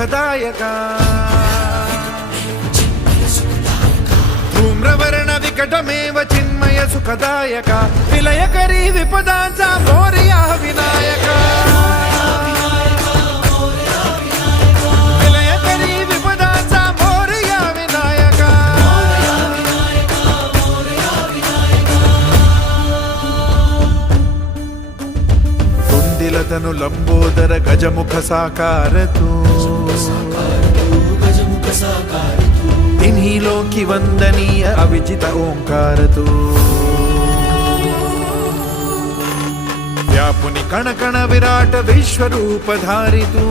सुखदायका धूम्रवर्ण विकटमेव चिन्मय सुखदायका विलयकरी विपदांचा मोरया विनायका विलयकरी विपदांचा मोरया विनायका कुंदिलतनु लंबोदर गजमुख साकार तू तिन्ही लोकी वंदनीय अविजित ओंकार तू व्यापुनी कण कण विराट विश्वरूप धारी तू